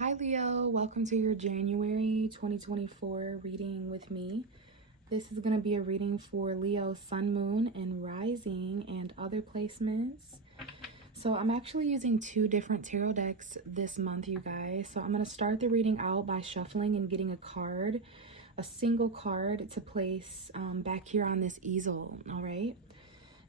Hi Leo, welcome to your January 2024 reading with me. This is going to be a reading for Leo, Sun, Moon, and Rising and other placements. So I'm actually using two different tarot decks this month, you guys. So I'm going to start the reading out by shuffling and getting a single card to place back here on this easel, all right?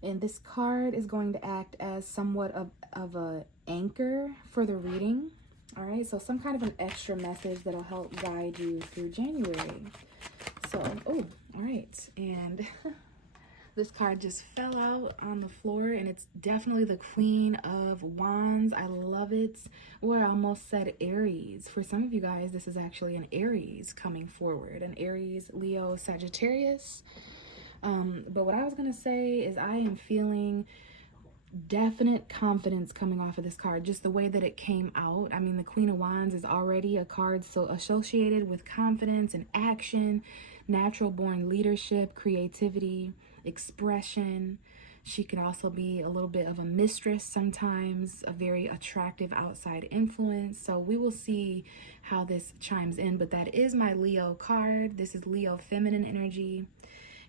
And this card is going to act as somewhat of a anchor for the reading. All right, so some kind of an extra message that'll help guide you through January. So, all right, and this card just fell out on the floor, and it's definitely the Queen of Wands. I love it. Or I almost said Aries. For some of you guys, this is actually an Aries coming forward, an Aries, Leo, Sagittarius. But what I was going to say is I am feeling definite confidence coming off of this card, just the way that it came out. I mean, the Queen of Wands is already a card so associated with confidence and action, natural born leadership, creativity, expression. She can also be a little bit of a mistress sometimes, a very attractive outside influence. So we will see how this chimes in, but that is my Leo card. This is Leo feminine energy.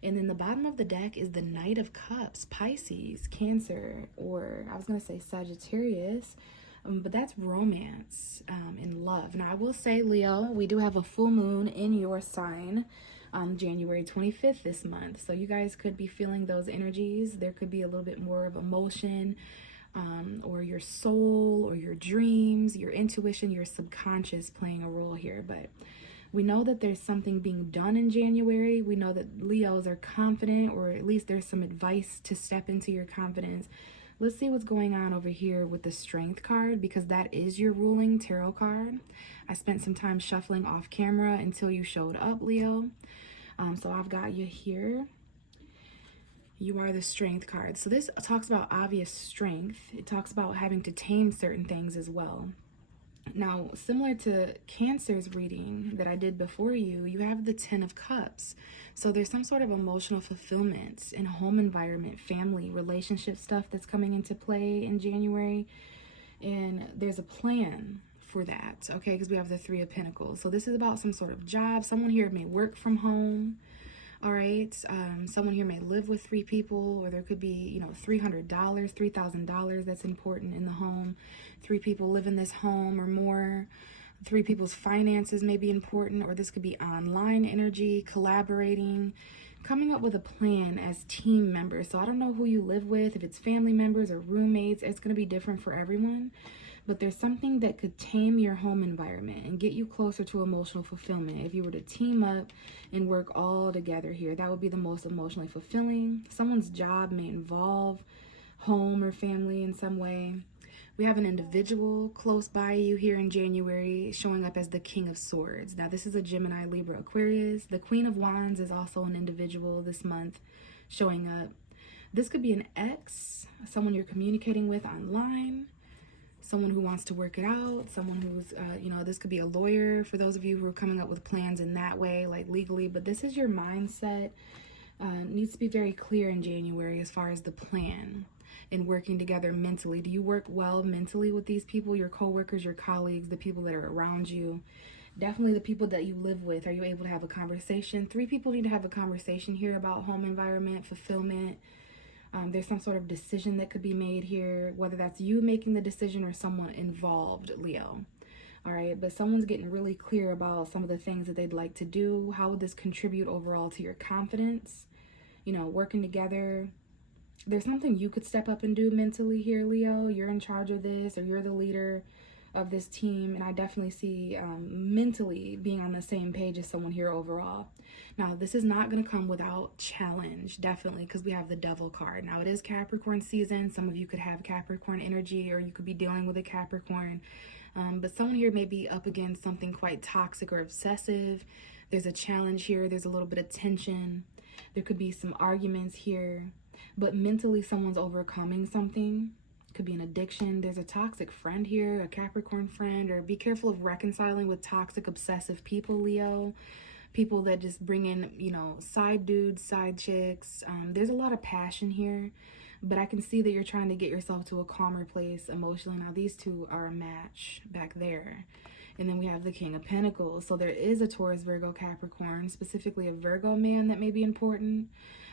And then the bottom of the deck is the Knight of Cups, Pisces, Cancer, or I was going to say Sagittarius, but that's romance and love. Now, I will say, Leo, we do have a full moon in your sign on January 25th this month. So you guys could be feeling those energies. There could be a little bit more of emotion or your soul or your dreams, your intuition, your subconscious playing a role here. But we know that there's something being done in January. We know that Leos are confident, or at least there's some advice to step into your confidence. Let's see what's going on over here with the Strength card, because that is your ruling tarot card. I spent some time shuffling off camera until you showed up, Leo. So I've got you here. You are the Strength card. So this talks about obvious strength. It talks about having to tame certain things as well. Now, similar to Cancer's reading that I did before you have the Ten of Cups. So there's some sort of emotional fulfillment in home environment, family, relationship stuff that's coming into play in January. And there's a plan for that, okay? Because we have the Three of Pentacles. So this is about some sort of job. Someone here may work from home. All right, someone here may live with three people, or there could be, $300, $3,000 that's important in the home. Three people live in this home or more. Three people's finances may be important, or this could be online energy, collaborating, coming up with a plan as team members. So I don't know who you live with, if it's family members or roommates, it's going to be different for everyone. But there's something that could tame your home environment and get you closer to emotional fulfillment. If you were to team up and work all together here, that would be the most emotionally fulfilling. Someone's job may involve home or family in some way. We have an individual close by you here in January showing up as the King of Swords. Now, this is a Gemini, Libra, Aquarius. The Queen of Wands is also an individual this month showing up. This could be an ex, someone you're communicating with online, someone who wants to work it out, someone who's, this could be a lawyer for those of you who are coming up with plans in that way, like legally. But this is your mindset. Needs to be very clear in January as far as the plan and working together mentally. Do you work well mentally with these people, your coworkers, your colleagues, the people that are around you? Definitely the people that you live with. Are you able to have a conversation? Three people need to have a conversation here about home environment, fulfillment. There's some sort of decision that could be made here, whether that's you making the decision or someone involved, Leo. All right, but someone's getting really clear about some of the things that they'd like to do. How would this contribute overall to your confidence? Working together. There's something you could step up and do mentally here, Leo. You're in charge of this, or you're the leader of this team, and I definitely see mentally being on the same page as someone here overall. Now, this is not going to come without challenge, definitely, because we have the Devil card. Now, it is Capricorn season. Some of you could have Capricorn energy, or you could be dealing with a Capricorn. But someone here may be up against something quite toxic or obsessive. There's a challenge here. There's a little bit of tension. There could be some arguments here. But mentally, someone's overcoming something. Could be an addiction. There's a toxic friend here, a Capricorn friend, or be careful of reconciling with toxic, obsessive people, Leo. People that just bring in, side dudes, side chicks. There's a lot of passion here, but I can see that you're trying to get yourself to a calmer place emotionally. Now, these two are a match back there. And then we have the King of Pentacles. So there is a Taurus, Virgo, Capricorn, specifically a Virgo man that may be important.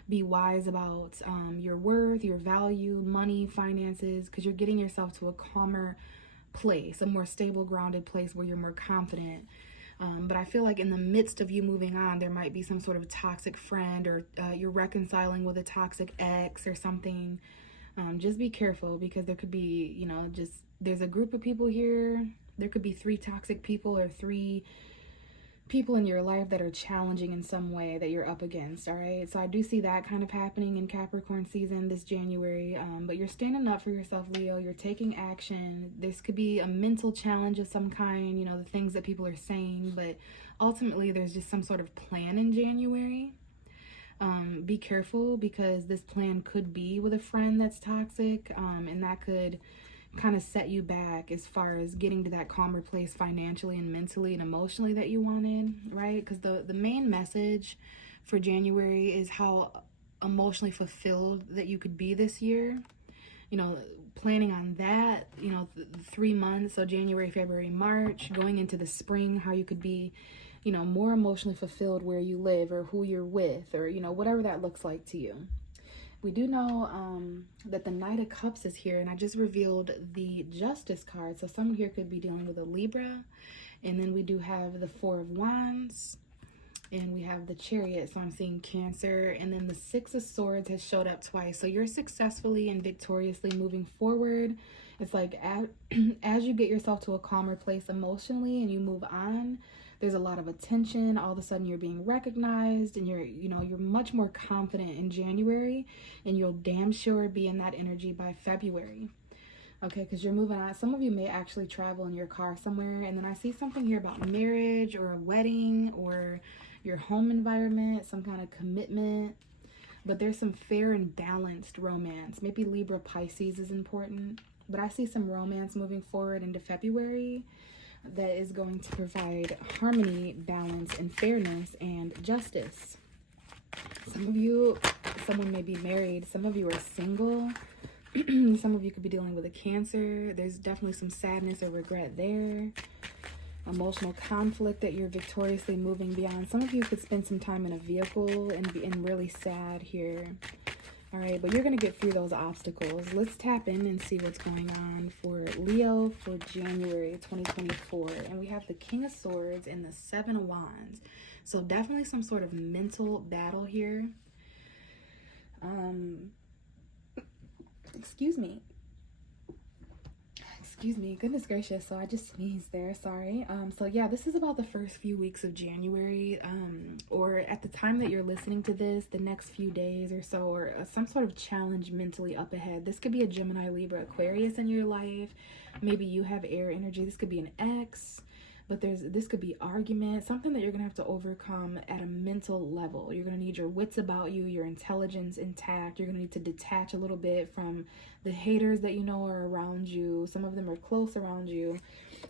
Be wise about your worth, your value, money, finances, because you're getting yourself to a calmer place, a more stable, grounded place where you're more confident. But I feel like in the midst of you moving on, there might be some sort of toxic friend, or you're reconciling with a toxic ex or something. Just be careful, because there could be, you know, there's a group of people here. There could be 3 toxic people, or 3 people in your life that are challenging in some way that you're up against. All right, so I do see that kind of happening in Capricorn season this January. But you're standing up for yourself, Leo. You're taking action. This could be a mental challenge of some kind, you know, the things that people are saying, but ultimately there's just some sort of plan in January. Be careful, because this plan could be with a friend that's toxic, and that could kind of set you back as far as getting to that calmer place financially and mentally and emotionally that you wanted, right? Because the main message for January is how emotionally fulfilled that you could be this year. You know, planning on that, you know, 3 months, so January, February, March, going into the spring, how you could be, you know, more emotionally fulfilled where you live or who you're with, or, you know, whatever that looks like to you. We do know that the Knight of Cups is here, and I just revealed the Justice card. So someone here could be dealing with a Libra. And then we do have the 4 of Wands, and we have the Chariot. So I'm seeing Cancer. And then the 6 of Swords has showed up twice. So you're successfully and victoriously moving forward. It's like as you get yourself to a calmer place emotionally and you move on, there's a lot of attention. All of a sudden you're being recognized, and you're much more confident in January, and you'll damn sure be in that energy by February. Okay, because you're moving on. Some of you may actually travel in your car somewhere, and then I see something here about marriage or a wedding or your home environment, some kind of commitment. But there's some fair and balanced romance. Maybe Libra, Pisces is important, but I see some romance moving forward into February that is going to provide harmony, balance, and fairness and justice. Some of you, someone may be married. Some of you are single. Some of you could be dealing with a Cancer. There's definitely some sadness or regret there. Emotional conflict that you're victoriously moving beyond. Some of you could spend some time in a vehicle and be really sad here. All right, but you're going to get through those obstacles. Let's tap in and see what's going on for Leo for January 2024. And we have the King of Swords and the 7 of Wands. So definitely some sort of mental battle here. Excuse me, goodness gracious. So I just sneezed there, sorry. So yeah, this is about the first few weeks of January, or at the time that you're listening to this, the next few days or so, or some sort of challenge mentally up ahead. This could be a Gemini, Libra, Aquarius in your life. Maybe you have air energy. This could be an ex, but this could be argument, something that you're gonna have to overcome at a mental level. You're gonna need your wits about you, your intelligence intact. You're gonna need to detach a little bit from the haters that you know are around you. Some of them are close around you,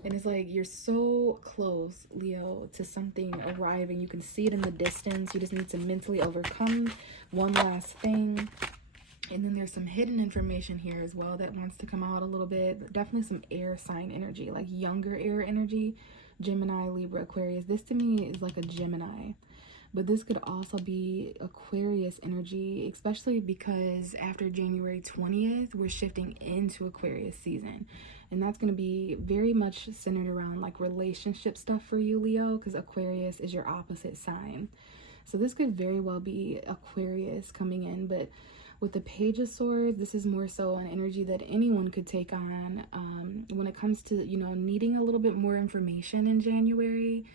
and it's like you're so close, Leo, to something arriving. You can see it in the distance. You just need to mentally overcome one last thing. And then there's some hidden information here as well that wants to come out a little bit. Definitely some air sign energy, like younger air energy. Gemini, Libra, Aquarius. This to me is like a Gemini, but this could also be Aquarius energy, especially because after January 20th, we're shifting into Aquarius season. And that's going to be very much centered around like relationship stuff for you, Leo, because Aquarius is your opposite sign. So this could very well be Aquarius coming in, but with the Page of Swords, this is more so an energy that anyone could take on when it comes to, you know, needing a little bit more information in January,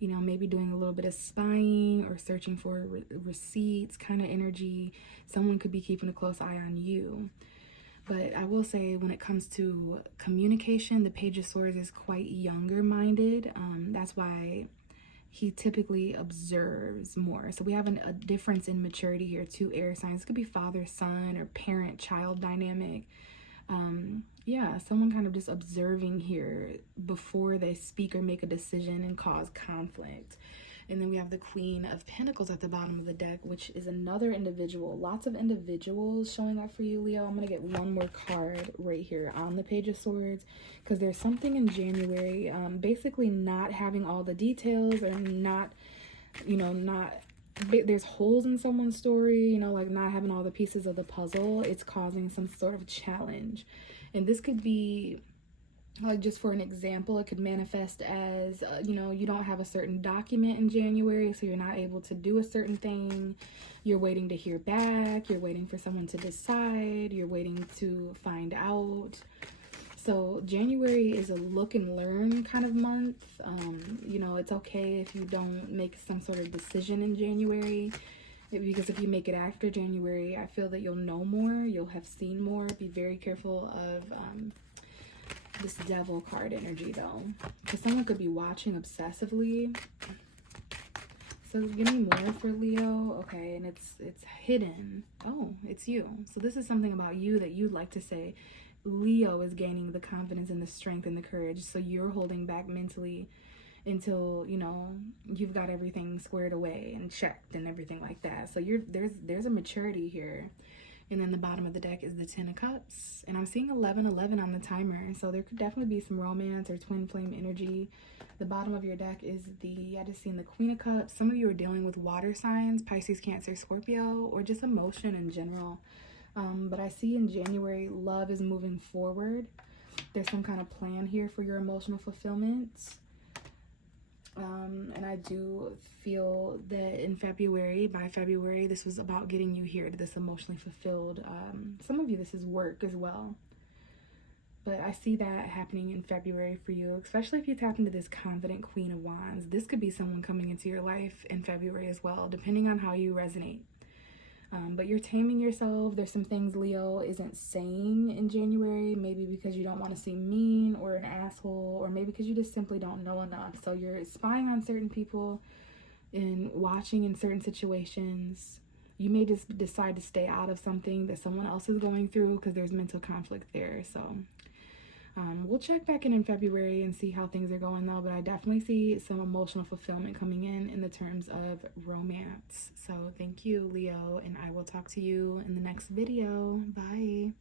you know, maybe doing a little bit of spying or searching for receipts kind of energy. Someone could be keeping a close eye on you. But I will say when it comes to communication, the Page of Swords is quite younger minded. That's why he typically observes more. So we have a difference in maturity here. 2 air signs. This could be father-son or parent-child dynamic. Yeah, someone kind of just observing here before they speak or make a decision and cause conflict. And then we have the Queen of Pentacles at the bottom of the deck, which is another individual. Lots of individuals showing up for you, Leo. I'm going to get one more card right here on the Page of Swords, because there's something in January, basically not having all the details, or not, you know, there's holes in someone's story, you know, like not having all the pieces of the puzzle. It's causing some sort of challenge. And this could be, like, just for an example, it could manifest as, you know, you don't have a certain document in January, so you're not able to do a certain thing. You're waiting to hear back. You're waiting for someone to decide. You're waiting to find out. So January is a look and learn kind of month. You know, it's okay if you don't make some sort of decision in January, because if you make it after January, I feel that you'll know more. You'll have seen more. Be very careful of this Devil card energy, though, because someone could be watching obsessively. So give me more for Leo. Okay, and it's hidden. Oh, it's you. So this is something about you that you'd like to say. Leo is gaining the confidence and the strength and the courage, so you're holding back mentally until, you know, you've got everything squared away and checked and everything like that. So there's a maturity here. And then the bottom of the deck is the Ten of Cups. And I'm seeing 1111 on the timer. So there could definitely be some romance or twin flame energy. The bottom of your deck is I just seen the Queen of Cups. Some of you are dealing with water signs, Pisces, Cancer, Scorpio, or just emotion in general. But I see in January, love is moving forward. There's some kind of plan here for your emotional fulfillment. And I do feel that in February, by February, this was about getting you here to this emotionally fulfilled. Some of you, this is work as well. But I see that happening in February for you, especially if you tap into this confident Queen of Wands. This could be someone coming into your life in February as well, depending on how you resonate. But you're taming yourself. There's some things Leo isn't saying in January, maybe because you don't want to seem mean or an asshole, or maybe because you just simply don't know enough. So you're spying on certain people and watching in certain situations. You may just decide to stay out of something that someone else is going through because there's mental conflict there. So we'll check back in February and see how things are going, though. But I definitely see some emotional fulfillment coming in the terms of romance. So thank you, Leo, and I will talk to you in the next video. Bye.